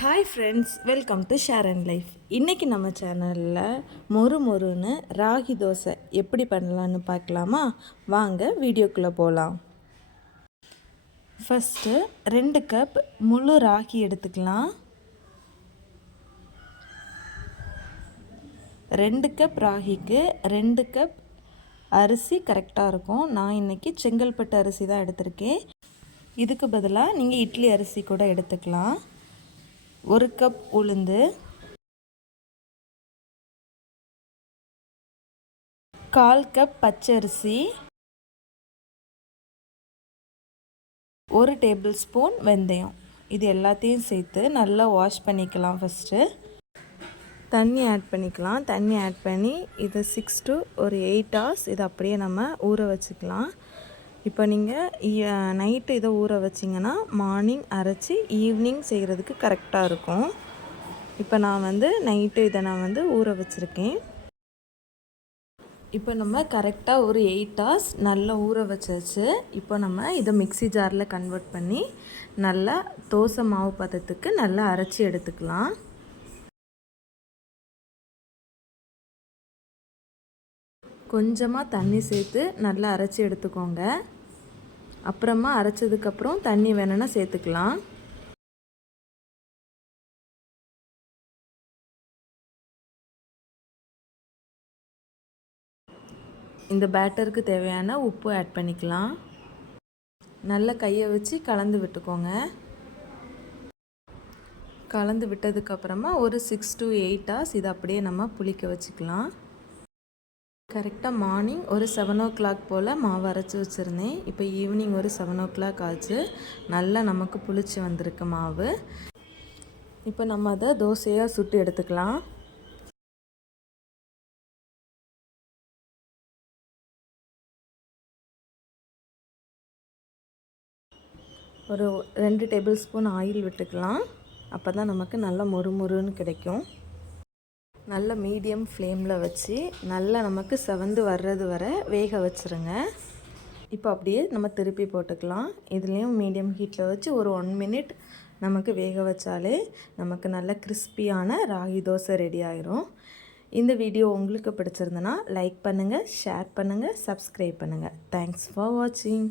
Hi friends, welcome to share and life. இன்றைக்கி நம்ம சேனலில் மொறுன்னு ராகி தோசை எப்படி பண்ணலான்னு பார்க்கலாமா? வாங்க வீடியோக்குள்ளே போகலாம். ஃபஸ்ட்டு 2 கப் முழு ராகி எடுத்துக்கலாம். 2 கப் ராகிக்கு 2 கப் அரிசி கரெக்டாக இருக்கும். நான் இன்றைக்கி செங்கல்பட்டு அரிசி தான் எடுத்திருக்கேன். இதுக்கு பதிலாக நீங்கள் இட்லி அரிசி கூட எடுத்துக்கலாம். 1 கப் உளுந்து, 1/4 கப் பச்சரிசி, 1 டேபிள் ஸ்பூன் வெந்தயம். இது எல்லாத்தையும் சேர்த்து நல்லா வாஷ் பண்ணிக்கலாம். ஃபஸ்ட்டு தண்ணி ஆட் பண்ணிக்கலாம். தண்ணி ஆட் பண்ணி இதை 6 to 8 hours இதை அப்படியே நம்ம ஊற வச்சுக்கலாம். இப்போ நீங்கள் நைட்டு இதை ஊற வச்சிங்கன்னா மார்னிங் அரைச்சி ஈவினிங் செய்கிறதுக்கு கரெக்டாக இருக்கும். இப்போ நான் நைட்டு இதை ஊற வச்சுருக்கேன். இப்போ நம்ம கரெக்டாக ஒரு 8 hours நல்லா ஊற வச்சாச்சு. இப்போ நம்ம இதை மிக்ஸி ஜாரில் கன்வெர்ட் பண்ணி நல்லா தோசை மாவு பதத்துக்கு நல்லா அரைச்சி எடுத்துக்கலாம். கொஞ்சமாக தண்ணி சேர்த்து நல்லா அரைச்சி எடுத்துக்கோங்க. அப்புறமா அரைச்சதுக்கப்புறம் தண்ணி வேணும்னா சேர்த்துக்கலாம். இந்த பேட்டருக்கு தேவையான உப்பு ஆட் பண்ணிக்கலாம். நல்லா கையை வச்சு கலந்து விட்டுக்கோங்க. கலந்து விட்டதுக்கப்புறமா ஒரு 6 to 8 hours இதை அப்படியே நம்ம புளிக்க வச்சுக்கலாம். கரெக்டாக மார்னிங் ஒரு 7 o'clock போல் மாவு அரைச்சி வச்சுருந்தேன். இப்போ ஈவினிங் ஒரு 7 o'clock ஆச்சு. நல்லா நமக்கு புளிச்சு வந்திருக்கு மாவு. இப்போ நம்ம அதை தோசையாக சுட்டு எடுத்துக்கலாம். ஒரு 2 டேபிள் ஸ்பூன் ஆயில் விட்டுக்கலாம். அப்போ தான் நமக்கு நல்லா மொறுன்னு கிடைக்கும். நல்ல மீடியம் ஃப்ளேமில் வச்சு நல்லா நமக்கு செவந்து வர்றது வரை வேக வச்சுருங்க. இப்போ அப்படியே நம்ம திருப்பி போட்டுக்கலாம். இதுலேயும் மீடியம் ஹீட்டில் வச்சு ஒரு 1 minute நமக்கு வேக வச்சாலே நமக்கு நல்ல கிறிஸ்பியான ராகி தோசை ரெடி ஆயிரும். இந்த வீடியோ உங்களுக்கு பிடிச்சிருந்தனா லைக் பண்ணுங்கள், ஷேர் பண்ணுங்கள், சப்ஸ்கிரைப் பண்ணுங்கள். தேங்க்ஸ் ஃபார் வாட்சிங்.